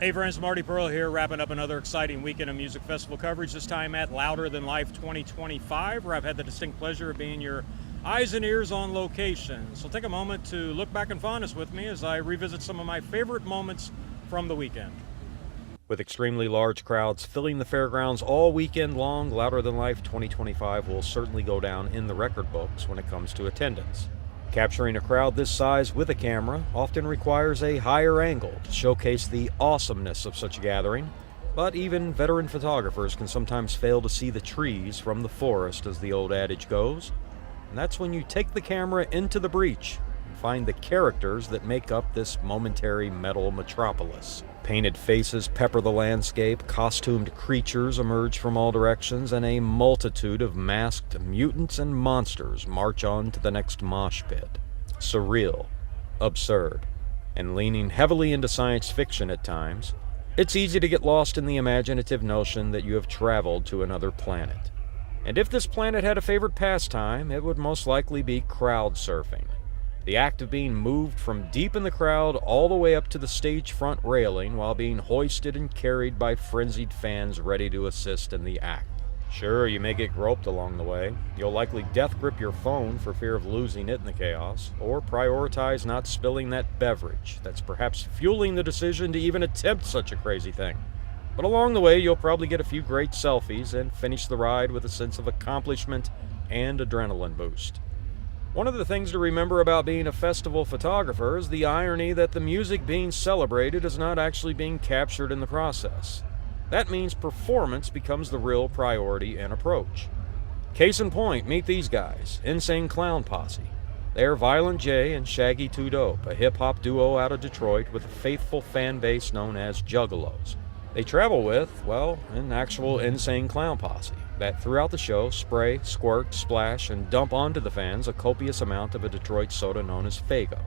Hey friends, Marty Pearl here, wrapping up another exciting weekend of music festival coverage, this time at Louder Than Life 2025, where I've had the distinct pleasure of being your eyes and ears on location. So take a moment to look back in fondness with me as I revisit some of my favorite moments from the weekend. With extremely large crowds filling the fairgrounds all weekend long, Louder Than Life 2025 will certainly go down in the record books when it comes to attendance. Capturing a crowd this size with a camera often requires a higher angle to showcase the awesomeness of such a gathering, but even veteran photographers can sometimes fail to see the trees from the forest, as the old adage goes. And that's when you take the camera into the breach and find the characters that make up this momentary metal metropolis. Painted faces pepper the landscape, costumed creatures emerge from all directions, and a multitude of masked mutants and monsters march on to the next mosh pit. Surreal, absurd, and leaning heavily into science fiction at times, it's easy to get lost in the imaginative notion that you have traveled to another planet. And if this planet had a favorite pastime, it would most likely be crowd surfing. The act of being moved from deep in the crowd all the way up to the stage front railing while being hoisted and carried by frenzied fans ready to assist in the act. Sure, you may get groped along the way. You'll likely death grip your phone for fear of losing it in the chaos, or prioritize not spilling that beverage that's perhaps fueling the decision to even attempt such a crazy thing. But along the way, you'll probably get a few great selfies and finish the ride with a sense of accomplishment and adrenaline boost. One of the things to remember about being a festival photographer is the irony that the music being celebrated is not actually being captured in the process. That means performance becomes the real priority and approach. Case in point, meet these guys, Insane Clown Posse. They are Violent J and Shaggy 2 Dope, a hip-hop duo out of Detroit with a faithful fan base known as Juggalos. They travel with, well, an actual Insane Clown Posse that throughout the show spray, squirt, splash, and dump onto the fans a copious amount of a Detroit soda known as Faygo,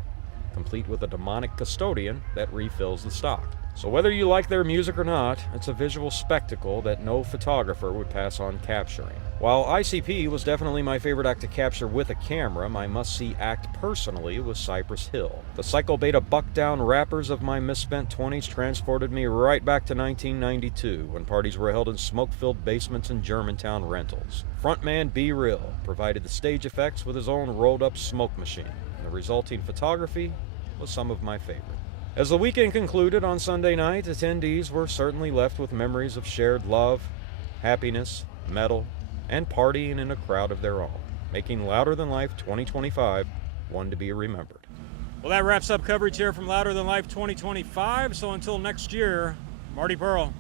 complete with a demonic custodian that refills the stock. So whether you like their music or not, it's a visual spectacle that no photographer would pass on capturing. While ICP was definitely my favorite act to capture with a camera, my must-see act personally was Cypress Hill. The Psycho Beta buck-down rappers of my misspent 20s transported me right back to 1992, when parties were held in smoke-filled basements and Germantown rentals. Frontman B Real provided the stage effects with his own rolled-up smoke machine, and the resulting photography was some of my favorite. As the weekend concluded on Sunday night, attendees were certainly left with memories of shared love, happiness, metal, and partying in a crowd of their own, making Louder Than Life 2025 one to be remembered. Well, that wraps up coverage here from Louder Than Life 2025. So until next year, Marty Pearl,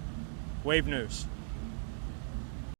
WAVE News.